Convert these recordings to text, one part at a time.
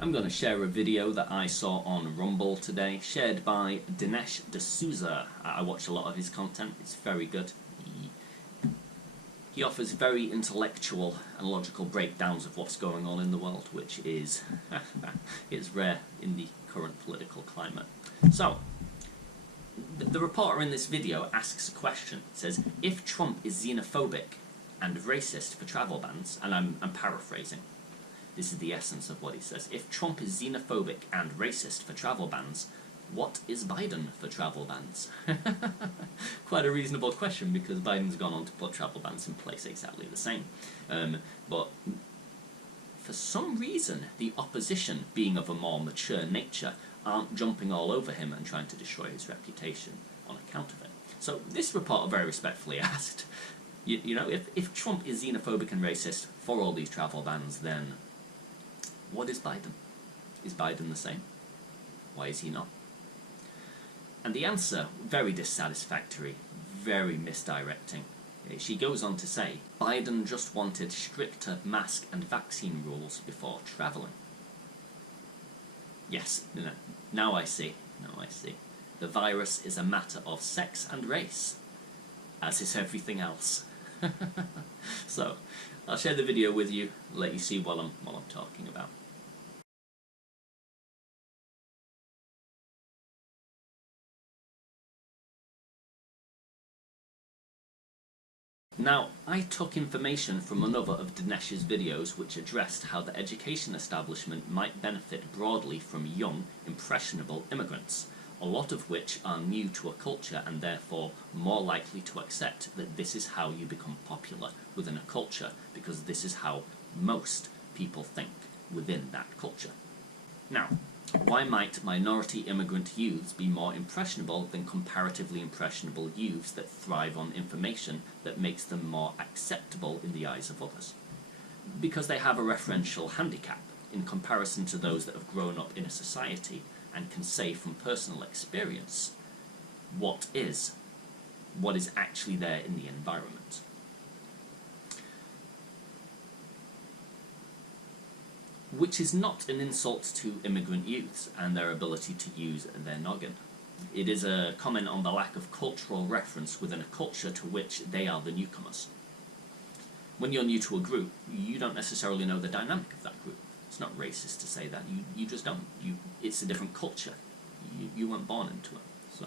I'm going to share a video that I saw on Rumble today, shared by Dinesh D'Souza. I watch a lot of his content, it's very good. He offers very intellectual and logical breakdowns of what's going on in the world, which is rare in the current political climate. So, the reporter in this video asks a question. It says, if Trump is xenophobic and racist for travel bans, and I'm paraphrasing, this is the essence of what he says. If Trump is xenophobic and racist for travel bans, what is Biden for travel bans? Quite a reasonable question, because Biden's gone on to put travel bans in place exactly the same. But for some reason, the opposition, being of a more mature nature, aren't jumping all over him and trying to destroy his reputation on account of it. So this reporter very respectfully asked, you know, if Trump is xenophobic and racist for all these travel bans, then what is Biden? Is Biden the same? Why is he not? And the answer, very dissatisfactory, very misdirecting. She goes on to say, Biden just wanted stricter mask and vaccine rules before travelling. Yes, now I see, now I see. The virus is a matter of sex and race, as is everything else. So, I'll share the video with you, let you see what I'm talking about. Now, I took information from another of Dinesh's videos which addressed how the education establishment might benefit broadly from young, impressionable immigrants, a lot of which are new to a culture and therefore more likely to accept that this is how you become popular within a culture, because this is how most people think within that culture. Now, why might minority immigrant youths be more impressionable than comparatively impressionable youths that thrive on information that makes them more acceptable in the eyes of others? Because they have a referential handicap in comparison to those that have grown up in a society and can say from personal experience what is actually there in the environment. Which is not an insult to immigrant youths and their ability to use their noggin. It is a comment on the lack of cultural reference within a culture to which they are the newcomers. When you're new to a group, you don't necessarily know the dynamic of that group. It's not racist to say that, you just don't. It's a different culture. You weren't born into it. So,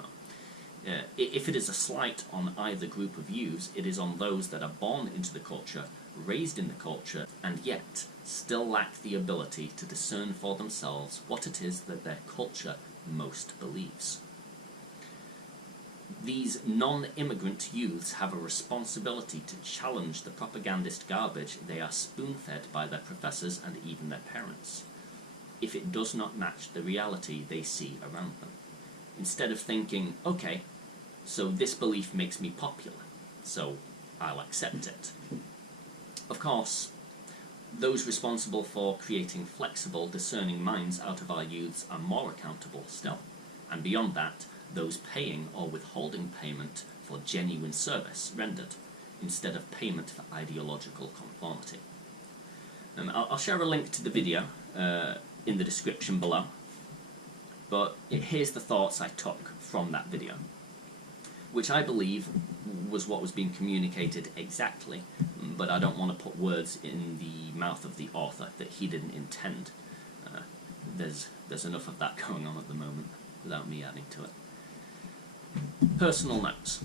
if it is a slight on either group of youths, it is on those that are born into the culture, raised in the culture, and yet still lack the ability to discern for themselves what it is that their culture most believes. These non-immigrant youths have a responsibility to challenge the propagandist garbage they are spoon-fed by their professors and even their parents, if it does not match the reality they see around them. Instead of thinking, okay, so this belief makes me popular, so I'll accept it. Of course, those responsible for creating flexible, discerning minds out of our youths are more accountable still, and beyond that, those paying or withholding payment for genuine service rendered, instead of payment for ideological conformity. I'll share a link to the video in the description below, but here's the thoughts I took from that video, which I believe was what was being communicated exactly, but I don't want to put words in the mouth of the author that he didn't intend. There's enough of that going on at the moment without me adding to it. Personal notes.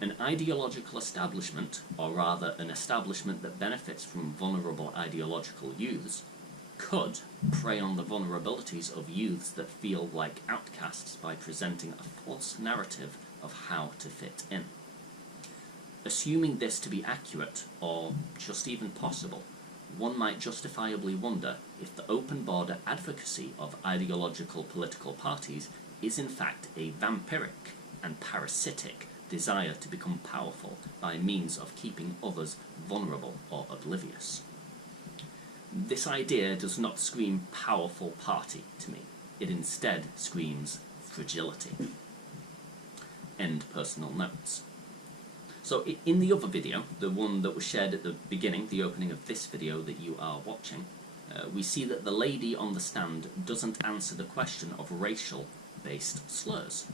An ideological establishment, or rather an establishment that benefits from vulnerable ideological youths, could prey on the vulnerabilities of youths that feel like outcasts by presenting a false narrative of how to fit in. Assuming this to be accurate, or just even possible, one might justifiably wonder if the open border advocacy of ideological political parties is in fact a vampiric and parasitic desire to become powerful by means of keeping others vulnerable or oblivious. This idea does not scream powerful party to me. It instead screams fragility. End personal notes. So in the other video, the one that was shared at the beginning, the opening of this video that you are watching, we see that the lady on the stand doesn't answer the question of racial-based slurs,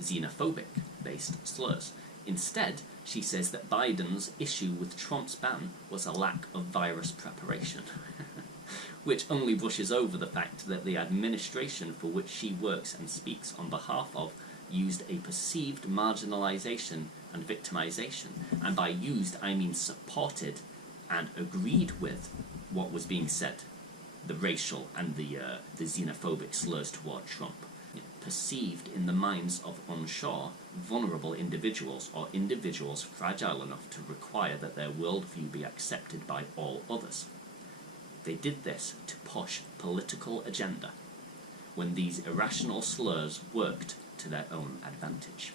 xenophobic-based slurs. Instead, she says that Biden's issue with Trump's ban was a lack of virus preparation, which only brushes over the fact that the administration for which she works and speaks on behalf of used a perceived marginalization and victimization, and by used I mean supported and agreed with what was being said, the racial and the xenophobic slurs toward Trump. Perceived in the minds of unsure, vulnerable individuals, or individuals fragile enough to require that their worldview be accepted by all others. They did this to push political agenda when these irrational slurs worked to their own advantage.